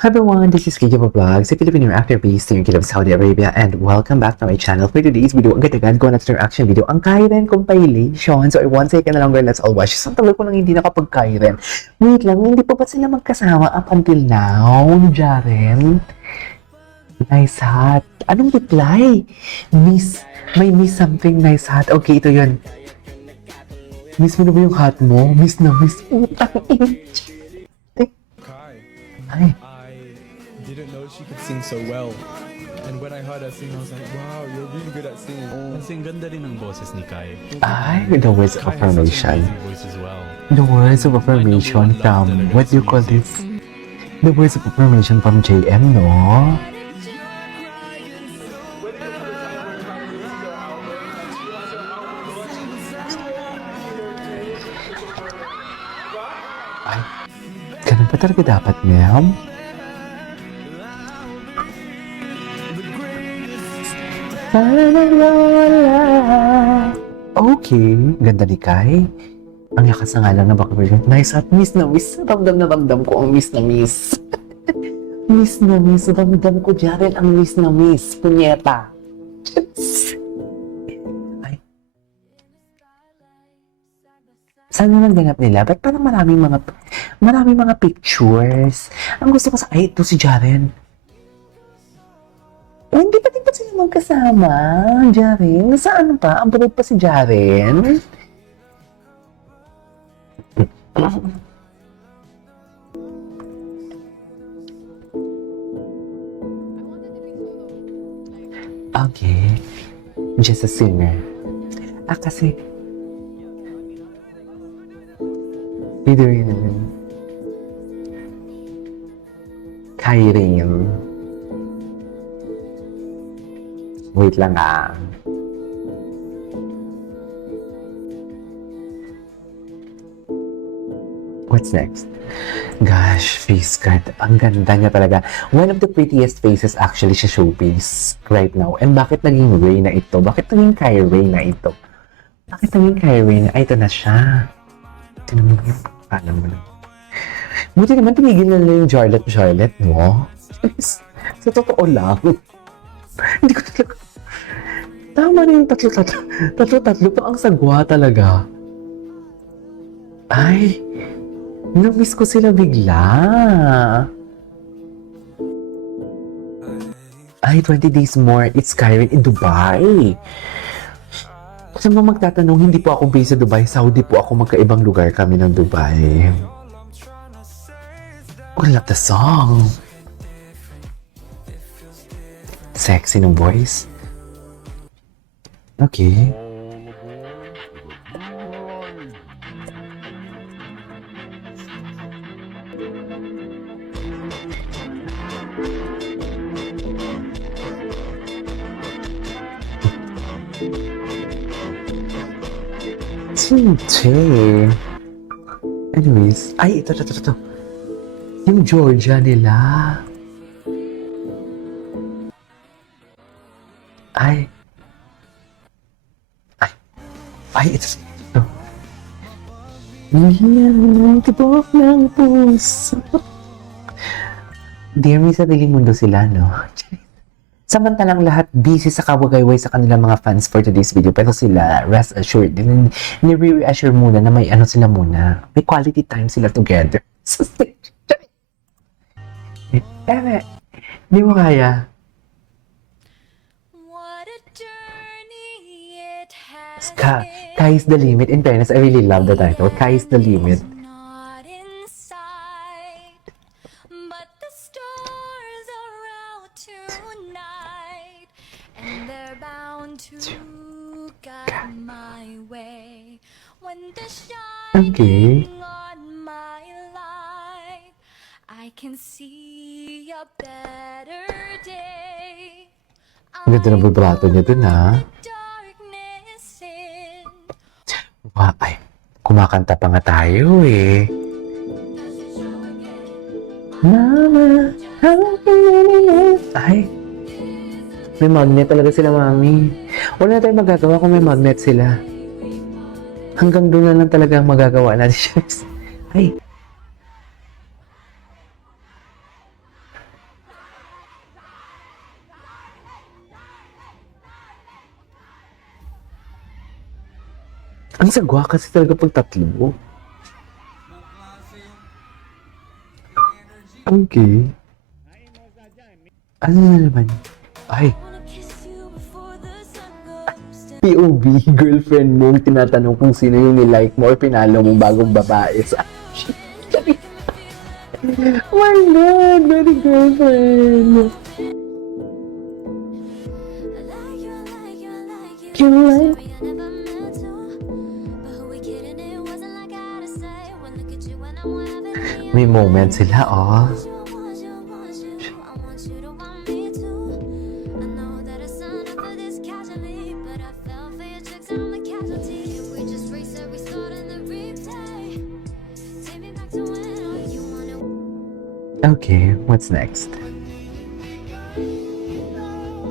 Hi everyone, this is Kiki Vlogs, a Filipino actor based in Kiev, Saudi Arabia, and welcome back to my channel. For today's video, ang ganda-ganda ko na reaction video, ang Kairen compilation. So, 1 second na lang girl, let's all watch. Isang tagal ko nang hindi nakapag-Kairen. Wait lang, hindi pa ba sila magkasama up until now ni Jaren? Nice hat. Anong reply? May miss something nice hat. Okay, ito yun. Miss mo na ba yung hat mo? Miss na miss. Utang Ay. I didn't know she could sing so well. And when I heard her sing, I was like, wow, you're really good at singing. Kasi ang ganda rin ng boses ni Kai. Ay, the words of Kai has such affirmation. an amazing voice as well. The words of affirmation from, what do you call this? The words of affirmation from JM, no? Ay, ganun pa talaga dapat, ma'am? Okay, ganda ni Kai. Ang lakas na nga lang na baka version. Nice at miss na miss. Ramdam na ramdam ko ang miss na miss. Miss na miss. Ramdam ko Jaren ang miss na miss. Punyeta. Ay. Saan naman ganap nila? Ba't parang maraming mga pictures? Ang gusto ko sa... Ay, ito si Jaren. Oh, hindi pa din ba sila magkasama? Jaren? Saan pa? Ang pa si Jaren? Okay. Just a singer. Kasi... Kairin. Wait lang ah. What's next? Gosh, face cut. Ang ganda niya talaga. One of the prettiest faces actually sa showbiz right now. And bakit naging Reyna ito? Bakit naging Kai Reyna ito? Bakit naging Kai Reyna? Ay, ito na siya. Tinan mo yung pangalan mo lang. Buti naman tinigil na lang yung Charlotte mo. Sa totoo lang. Hindi ko talaga... Tama na yung tatlo pa ang sagwa talaga. Ay, na-miss ko sila bigla. Ay, 20 days more, it's Kairen in Dubai. Sa mga magtatanong, hindi po ako based sa Dubai, Saudi po ako, magkaibang lugar kami ng Dubai. Oh, I love the song. Sexy ng voice. Okay. Chinche. Anyways. Ay, ito. Yung Georgia nila. Ay, ito. Nahihiyang tibok ng puso. Dear me, sa daling mundo sila, no? Samantalang lahat busy sa kawagayway sa kanilang mga fans for today's video. Pero sila, rest assured, ni-reassure muna na may ano sila muna. May quality time sila together. Sa stage. Di mo kaya? Sky's the limit. In fairness, I really love the title. Sky's the limit. Okay. I can see a better day. Ganda ng vibrato niya dun, ha? Ay, kumakanta pa nga tayo, eh. Mama, how can you... Ay, may magnet talaga sila, mami. Wala na tayong magagawa kung may magnet sila. Hanggang doon na lang talaga ang magagawa natin. Ay, Ang sagwa kasi talaga pag tatlo. Okay. Ano na naman? Ay, Wanna kiss you before the sun goes down. POV, girlfriend mo, tinatanong kung sino yung nilike mo or pinalo mo bagong babae sa Oh my God, very girlfriend. I like you, I like you, I like you. You like? Sorry I never meant to. But who we kidding? It wasn't like I had to say. When look at you when I'm having me. May moment sila, oh. I want you, I want you, I want you to want me too. I know that I signed up for this casually, but I fell for your tricks, I'm the casualty. If we just reset, restart in the replay. Take me back to when all you wanted. Okay, what's next?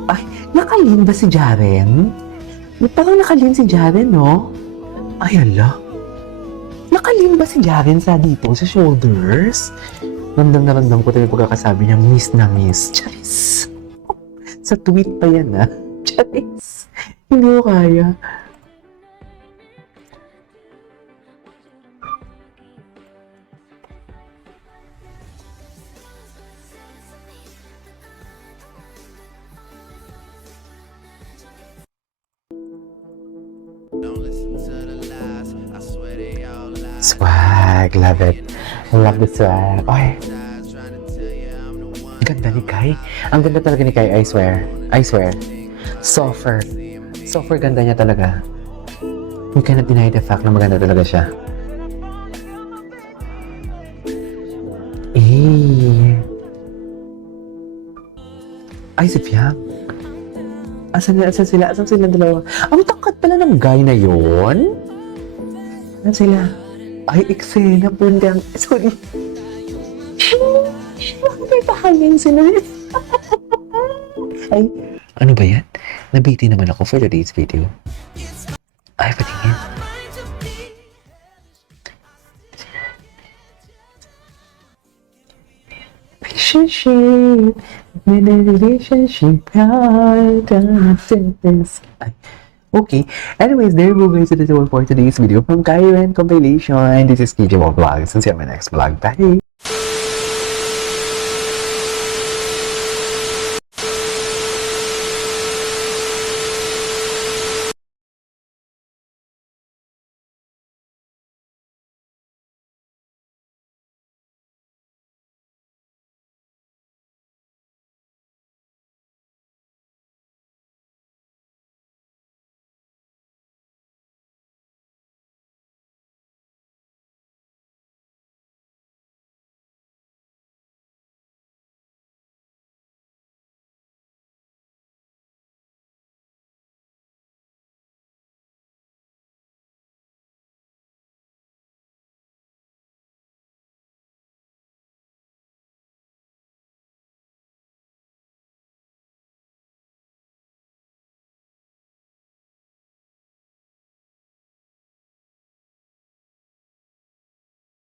Ay, nakalin ba si Jaren? Parang nakalin si Jaren, no? Ay, ala. Nakalin ba si Jaren sa dito, sa shoulders? Ramdam na ramdam ko tayo pagkakasabi niya, miss na miss. Charis. Sa tweet pa yan, ha? Charis. Hindi ko kaya. Don't listen to the lies. I swear they all lies. Swag, love it. Love the swag. Ay, Lies trying to tell you I'm the one. ang ganda ni Kai. Ang ganda talaga ni Kai, I swear. I swear. Softer. Softer ganda niya talaga. You cannot deny the fact na maganda talaga siya. Eh. Ay, si Fiang. Asan sila? Asan sila dalawa? Ang takat pala ng guy na yon. Asan sila? Ay, eksena po ang... Sorry. Bakit may pahangin sila? Ay, ano ba yan? Nabiti naman ako for today's video. Ay, patingin. Relationship, relationship, Ay, okay. Anyways, there we go guys. That's all for today's video from Kyren Compilation. This is KJ Vlogs. And see you on my next vlog. Bye!